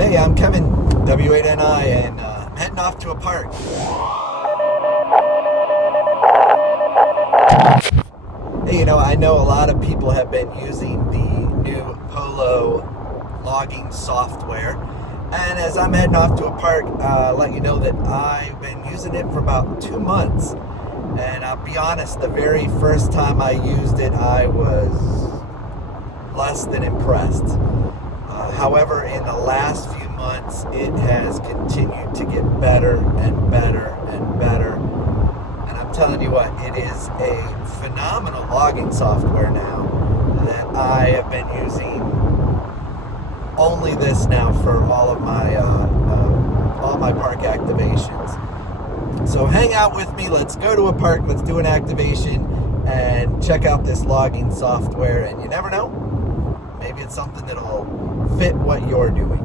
Hey, I'm Kevin, W8NI, and I'm heading off to a park. Hey, I know a lot of people have been using the new Polo logging software, and as I'm heading off to a park, I'll let you know that I've been using it for about 2 months. And I'll be honest, the very first time I used it, I was less than impressed. However, in the last few months, it has continued to get better and better and better. And I'm telling you what, it is a phenomenal logging software now that I have been using only this now for all of my park activations. So hang out with me, let's go to a park, let's do an activation and check out this logging software, and you never know, maybe it's something that'll fit what you're doing.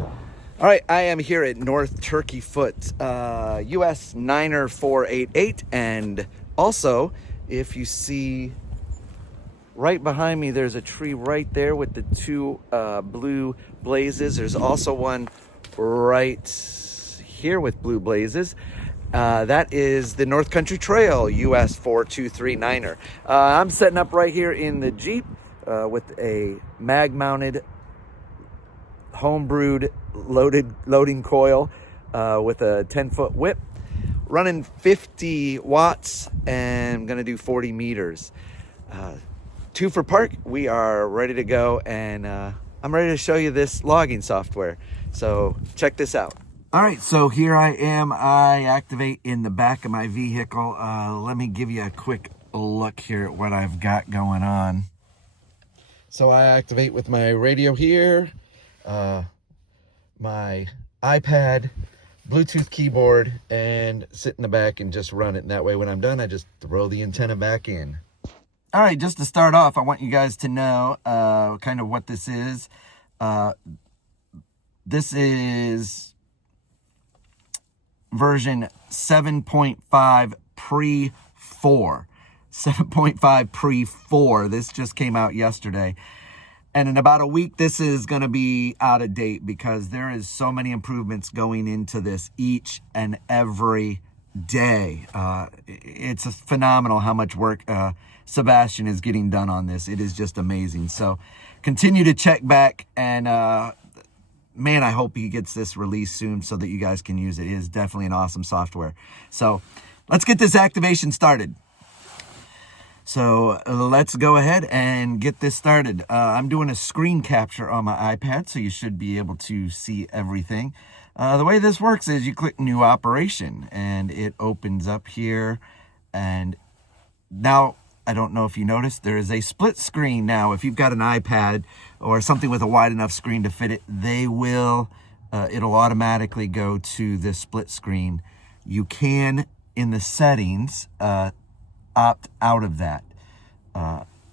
All right, I am here at North Turkey Foot, US 90488, and also if you see right behind me, there's a tree right there with the two blue blazes. There's also one right here with blue blazes. That is the North Country Trail, US 4239er. I'm setting up right here in the Jeep with a mag-mounted, home-brewed loading coil with a 10-foot whip, running 50 watts, and I'm going to do 40 meters. 2 for park. We are ready to go, and I'm ready to show you this logging software. So check this out. All right, so here I am. I activate in the back of my vehicle. Let me give you a quick look here at what I've got going on. So I activate with my radio here, my iPad, Bluetooth keyboard, and sit in the back and just run it. And that way when I'm done, I just throw the antenna back in. All right, just to start off, I want you guys to know kind of what this is. This is version 7.5 pre-4. 7.5 pre-4. This just came out yesterday. And in about a week, this is going to be out of date because there is so many improvements going into this each and every day. It's phenomenal how much work Sebastian is getting done on this. It is just amazing. So continue to check back, and man, I hope he gets this released soon so that you guys can use it. It is definitely an awesome software. So let's get this activation started. So let's go ahead and get this started. I'm doing a screen capture on my iPad, so you should be able to see everything. The way this works is you click New Operation, and it opens up here. And now, I don't know if you noticed, there is a split screen now. If you've got an iPad or something with a wide enough screen to fit it, it'll automatically go to this split screen. You can, in the settings, opt out of that.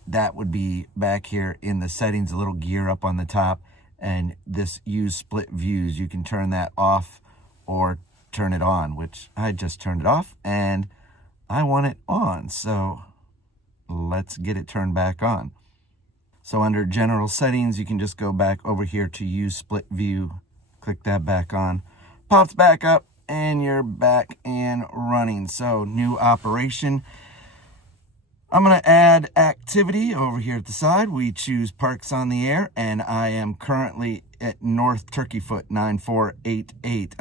That would be back here in the settings, a little gear up on the top, and this use split views. You can turn that off or turn it on, which I just turned it off, and I want it on. So let's get it turned back on. So under general settings, you can just go back over here to use split view, click that back on, pops back up, and you're back and running. So new operation. I'm going to add activity over here at the side. We choose Parks on the Air, and I am currently at North Turkey Foot 9488.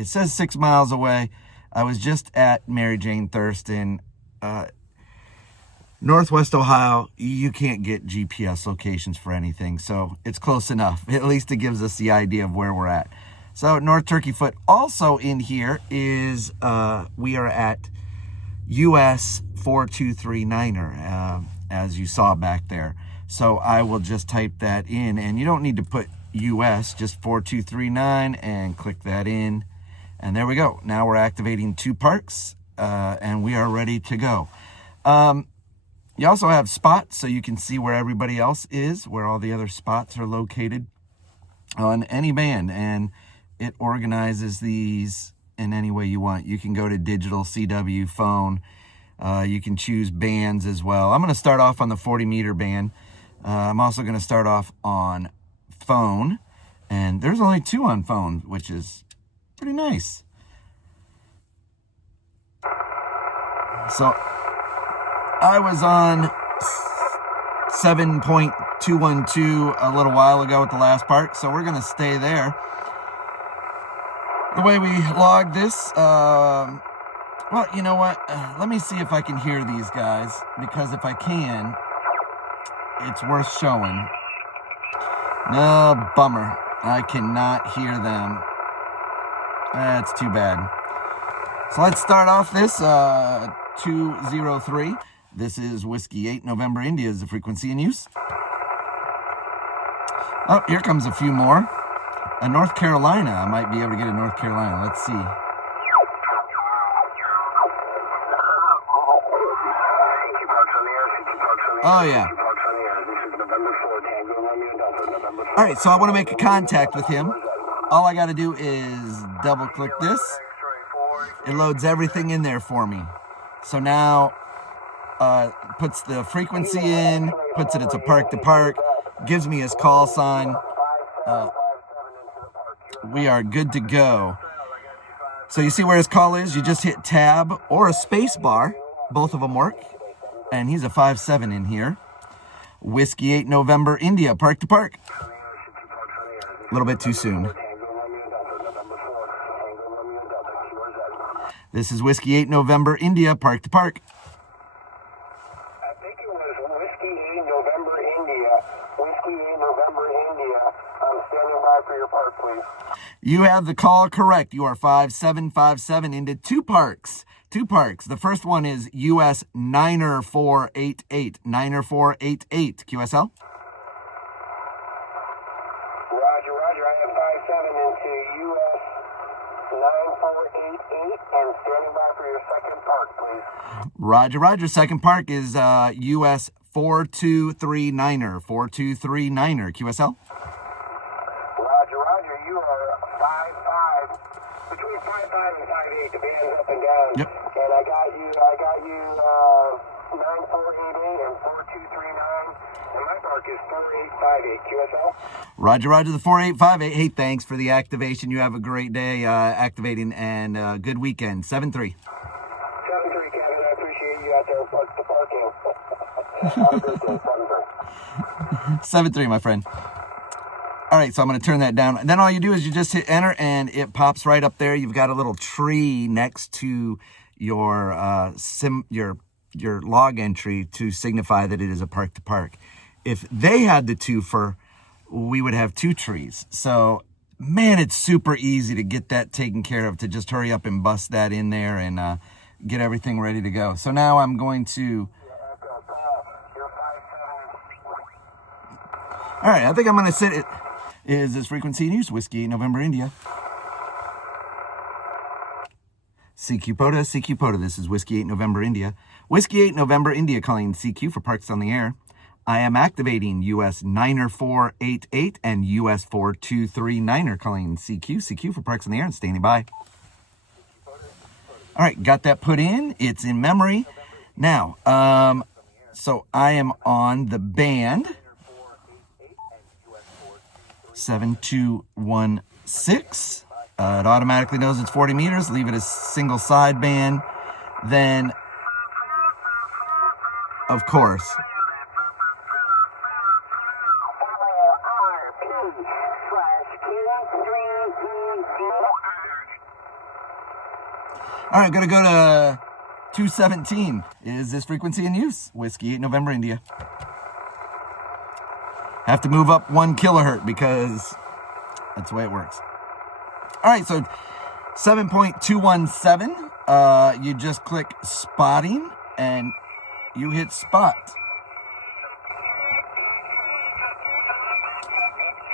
It says 6 miles away. I was just at Mary Jane Thurston, Northwest Ohio. You can't get GPS locations for anything, so it's close enough. At least it gives us the idea of where we're at. So North Turkey Foot. Also in here is we are at US 4239er, as you saw back there. So I will just type that in, and you don't need to put US, just 4239, and click that in. And there we go. Now we're activating 2 parks, and we are ready to go. You also have spots, so you can see where everybody else is, where all the other spots are located on any band, and it organizes these in any way you want. You can go to digital, CW, phone. You can choose bands as well. I'm going to start off on the 40 meter band. I'm also going to start off on phone, And there's only 2 on phone, which is pretty nice. So I was on 7.212 a little while ago at the last part, so we're going to stay there. The way we log this, well, you know what? Let me see if I can hear these guys, because if I can, it's worth showing. No, bummer. I cannot hear them. That's too bad. So let's start off this 203. This is Whiskey 8 November India is the frequency in use. Oh, here comes a few more. North Carolina. I might be able to get a North Carolina. Let's see. Oh, yeah. All right, so I want to make a contact with him. All I got to do is double click this. It loads everything in there for me. So now puts the frequency in, puts it, it's a park to park, gives me his call sign. We are good to go. So you see where his call is? You just hit tab or a space bar. Both of them work. And he's a 5-7 in here. Whiskey 8 November India, park to park. A little bit too soon. This is Whiskey 8 November India, park to park. I think it was Whiskey 8 November India. Whiskey 8 November India. I'm standing by for your park, please. You have the call correct. You are 5757 into 2 parks. 2 parks. The first one is US 9488. 9488. QSL? Roger, Roger. I have 57 into US 9488 and standing by for your second park, please. Roger, Roger. Second park is US 4239er. 4239er. QSL? Roger, Roger. You are 55, between 55 and 58. The band's up and down. Yep. And I got you 9488 and 4239. And my park is 4858. QSL? Roger, Roger, the 4858. Hey, thanks for the activation. You have a great day activating and good weekend. 7-3. 7-3, Kevin. I appreciate you out there park to parking. Have a good day. 7-3. 7-3, my friend. All right, so I'm going to turn that down. And then all you do is you just hit enter, and it pops right up there. You've got a little tree next to your your log entry to signify that it is a park to park. If they had the twofer, we would have 2 trees. So, man, it's super easy to get that taken care of, to just hurry up and bust that in there and get everything ready to go. So now I'm going to... All right, I think I'm going to set it. Is this frequency in use? Whiskey 8 November India. CQ POTA. This is Whiskey 8 November India. Whiskey 8 November India calling CQ for parks on the air. I am activating US 9488 and US 4239 calling CQ for parks on the air and standing by. All right, got that put in. It's in memory. Now, so I am on the band 7216. It automatically knows it's 40 meters. Leave it as single sideband. Then, of course, all right, gonna go to 217. Is this frequency in use? Whiskey 8 November India. Have to move up 1 kilohertz because that's the way it works. All right, so 7.217. You just click spotting and you hit spot.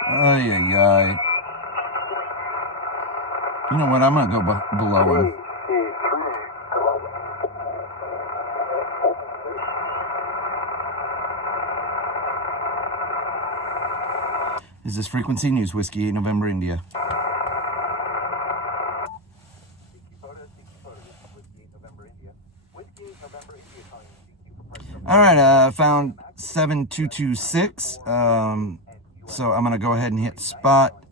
Ay, ay, ay. You know what? I'm going to go below him. Is this frequency news? Whiskey 8 November India. All right, found 7226. So I'm going to go ahead and hit spot.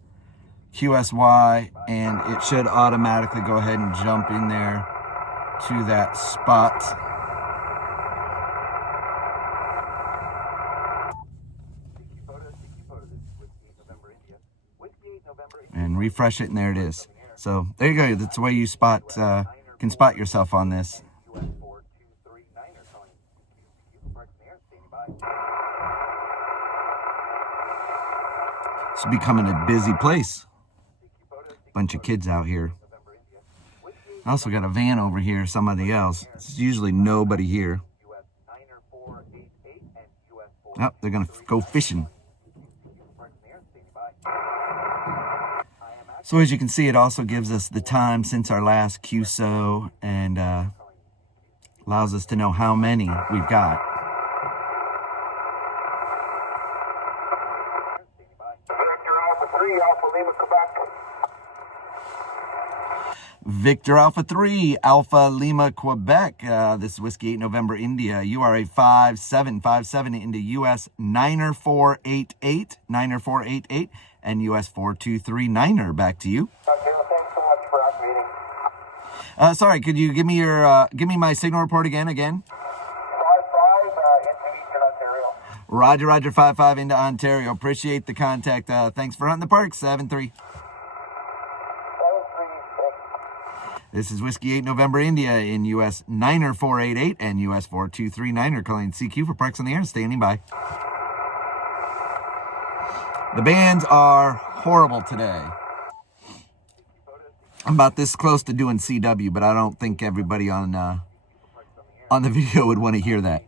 QSY, and it should automatically go ahead and jump in there to that spot. And refresh it, and there it is. So there you go. That's the way you can spot yourself on this. It's becoming a busy place. Bunch of kids out here. I also got a van over here, somebody else. It's usually nobody here. Oh, they're going to go fishing. So as you can see, it also gives us the time since our last QSO and allows us to know how many we've got. Victor Alpha 3, Alpha Lima, Quebec. This is Whiskey 8 November, India. You are a 5757 into US 90488, 90488, and US 4239er. Back to you. Thanks so much for activating. Sorry, could you give me my signal report again? 5-5 into Eastern Ontario. Roger, 5-5 into Ontario. Appreciate the contact. Thanks for hunting the park. 7-3. This is Whiskey 8 November, India in US 90488 and US 4239er. Calling CQ for Parks on the Air. Standing by. The bands are horrible today. I'm about this close to doing CW, but I don't think everybody on the video would want to hear that.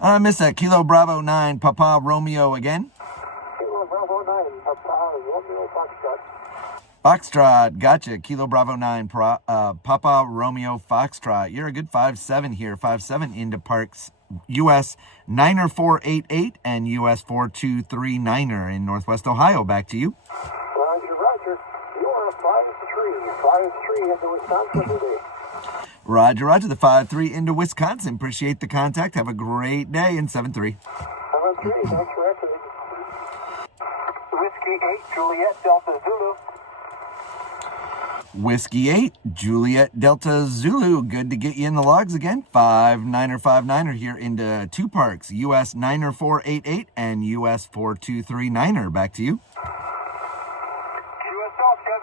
I missed that. Kilo Bravo 9, Papa Romeo again. Kilo Bravo 9, Papa Romeo Foxtrot. Foxtrot, gotcha. Kilo Bravo 9, Papa Romeo Foxtrot. You're a good 5-7 here. 5-7 into Parks, US 90488 and US 4239er in Northwest Ohio. Back to you. Roger. You are a 5-3. 5-3 into Wisconsin today. Roger, the 5-3 into Wisconsin. Appreciate the contact. Have a great day in 7-3. 7-3, thanks for activating. Whiskey 8, Juliet Delta Zulu. Whiskey 8, Juliet Delta Zulu. Good to get you in the logs again. 5-9er here into two parks. US 90488 and US 4239er. Back to you.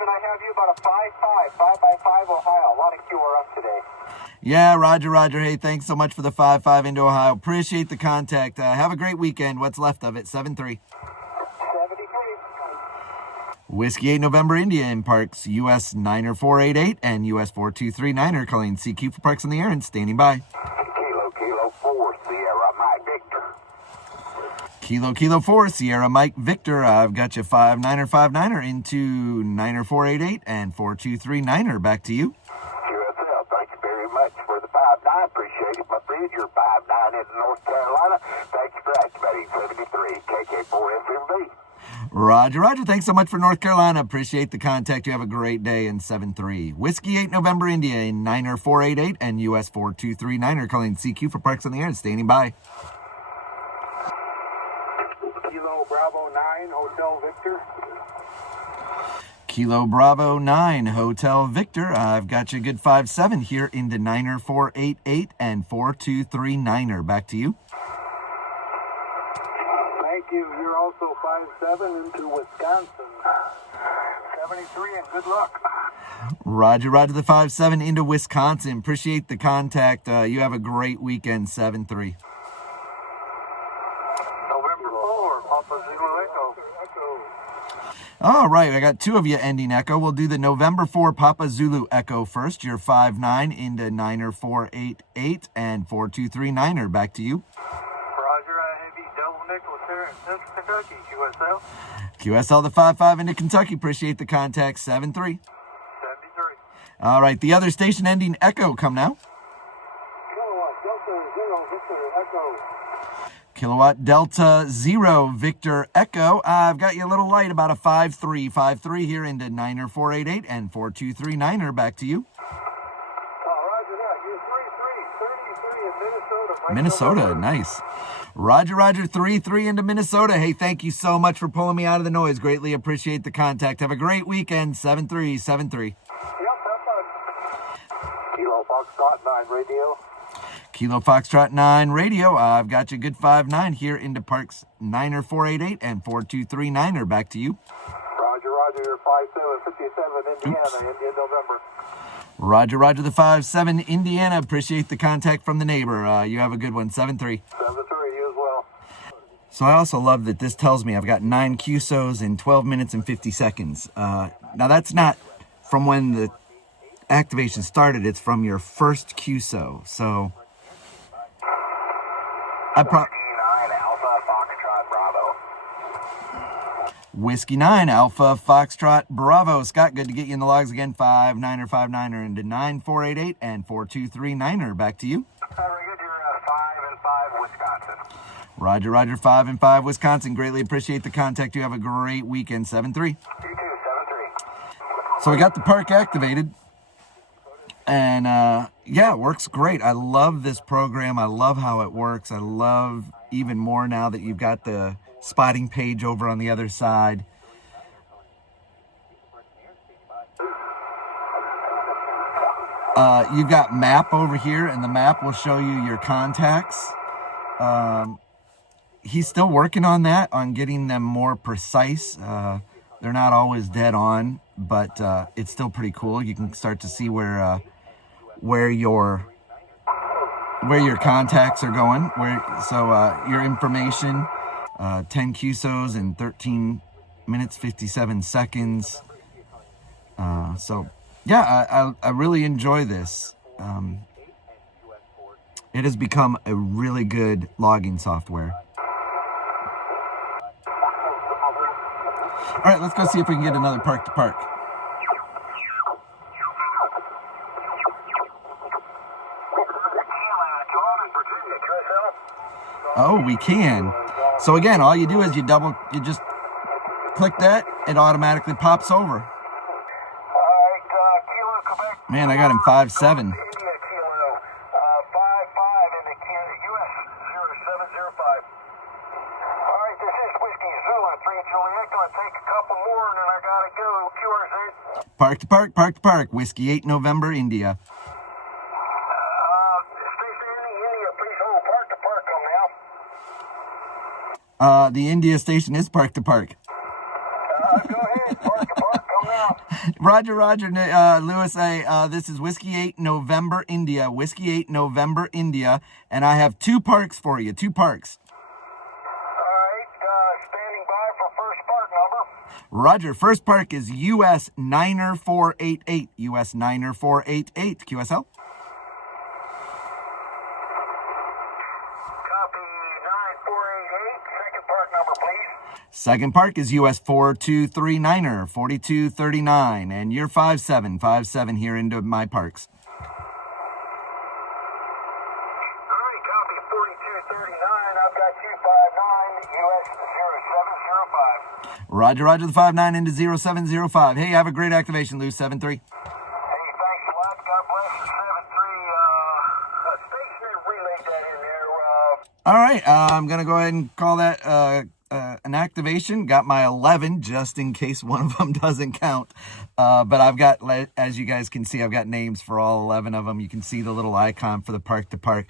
I have you about a 5-5, 5x5 Ohio. A lot of QRF today. Yeah, Roger. Hey, thanks so much for the 5-5 into Ohio. Appreciate the contact. Have a great weekend. What's left of it? 7-3. 73. Whiskey 8 November, India in Parks, US 90488 and US 4239er. Calling CQ for Parks on the Air and standing by. Kilo 4, Sierra Mike Victor. Kilo 4, Sierra Mike Victor. I've got you 5-9er into 90488 and 4239er. Back to you. QSL, thank you very much for the 5-9. Appreciate it, my friend. You're 5-9 into North Carolina. Thank you for activating 73. KK4 FMB. Roger. Thanks so much for North Carolina. Appreciate the contact. You have a great day in 7-3. Whiskey 8 November, India in 90488 and US 4239er. Calling CQ for Parks on the Air and standing by. Kilo Bravo 9, Hotel Victor. Kilo Bravo 9, Hotel Victor. I've got you a good 5-7 here into 90488 and 4239er. Back to you. Thank you. You're also 5-7 into Wisconsin. 73 and good luck. Roger, the 5-7 into Wisconsin. Appreciate the contact. You have a great weekend. 7-3. November 4, Papa Zulu Echo. All right, I got two of you ending Echo. We'll do the November 4 Papa Zulu Echo first. You're 5-9 into 90488 and 4239er. Back to you. Roger, I have you double nickel here in Central Kentucky, QSL. QSL the 5-5 into Kentucky. Appreciate the contact. 7-3. 73. All right, the other station ending Echo, come now. Delta 0, Victor Echo. Kilowatt Delta 0 Victor Echo. I've got you a little light, about a 5353 here into Niner 488 and 423 Niner. Back to you. Roger that. You're 3-3 in Minnesota, nice. Roger, 3-3 into Minnesota. Hey, thank you so much for pulling me out of the noise. Greatly appreciate the contact. Have a great weekend. 7-3. Yep, that's fine. Kilo Foxtrot 9 radio. Kilo Foxtrot 9 radio. I've got you good 5-9 here into Parks Niner 488 and 423 Niner. Back to you. Roger, you're 5757 Indiana, Indian November. Roger, the 5-7 Indiana. Appreciate the contact from the neighbor. You have a good one. 7-3. 7-3, you as well. So I also love that this tells me I've got 9 QSOs in 12 minutes and 50 seconds. Now that's not from when the activation started. It's from your first QSO. So Whiskey 9 Alpha Foxtrot Bravo. Scott, good to get you in the logs again. 5-9er, 5-9er into 9-488 and 423 Niner. Back to you. Very good. You're 5-5 Wisconsin. Roger, 5-5 Wisconsin. Greatly appreciate the contact. You have a great weekend. 7-3. You too, 7-3. So we got the park activated. And yeah, it works great. I love this program. I love how it works. I love even more now that you've got the spotting page over on the other side. You've got map over here, and the map will show you your contacts. He's still working on that, on getting them more precise. They're not always dead on, but it's still pretty cool. You can start to see where your contacts are going. Your information, 10 QSOs in 13 minutes 57 seconds. So yeah, I really enjoy this. It has become a really good logging software. All right, let's go see if we can get another park to park. Oh, we can. So again, all you do is you just click that, it automatically pops over. Man, I got him 5-7. Park to park. Whiskey 8 November, India. The India station is park to park. Go ahead, park to park, come now. Roger, Lewis, this is Whiskey 8 November, India. Whiskey 8 November, India. And I have 2 parks for you, 2 parks. Standing by for first park number. Roger, first park is US Niner 488. US Niner 488. QSL. Copy 9488. Second park number, please. Second park is US 423 Niner 4239. And you're 5-7 here into my parks. Alright, copy 4239. I've got 259 US 0705. Roger, the 5-9 into 0705. Hey, have a great activation, Lou. 7-3. Hey, thanks a lot. God bless you. 7-3. Station relayed that in there. All right, I'm going to go ahead and call that an activation. Got my 11 just in case one of them doesn't count. But I've got, as you guys can see, I've got names for all 11 of them. You can see the little icon for the park to park.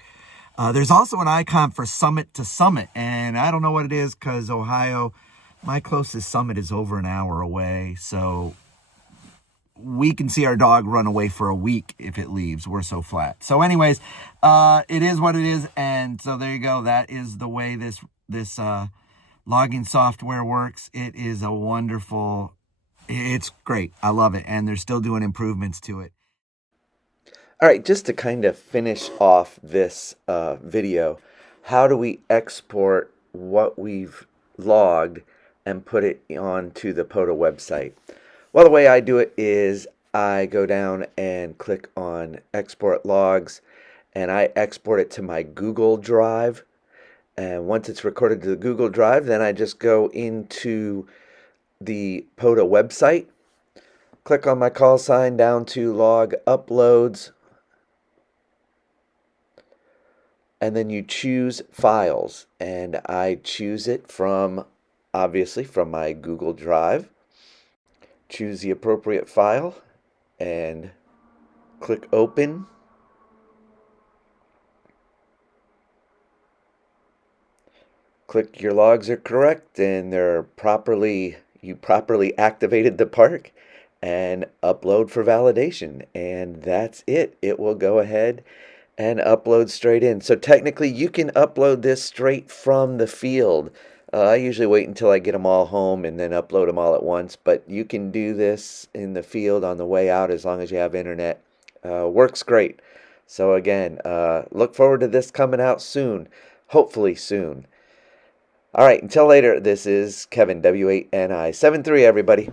There's also an icon for summit to summit. And I don't know what it is because Ohio, my closest summit is over an hour away. So we can see our dog run away for a week if it leaves. We're so flat. So anyways, it is what it is. And so there you go. That is the way this logging software works. It is a wonderful, it's great. I love it. And they're still doing improvements to it. All right, just to kind of finish off this video, how do we export what we've logged and put it onto the POTA website? Well, the way I do it is I go down and click on export logs, and I export it to my Google Drive. And once it's recorded to the Google Drive, then I just go into the POTA website, click on my call sign down to log uploads, and then you choose files. And I choose it from, obviously, from my Google Drive. Choose the appropriate file and click open. Click your logs are correct and you properly activated the park, and upload for validation. And that's it. It will go ahead and upload straight in. So technically you can upload this straight from the field. I usually wait until I get them all home and then upload them all at once, but you can do this in the field on the way out as long as you have internet. Works great. So again, look forward to this coming out soon, hopefully soon. All right, until later, this is Kevin, W8NI73, everybody.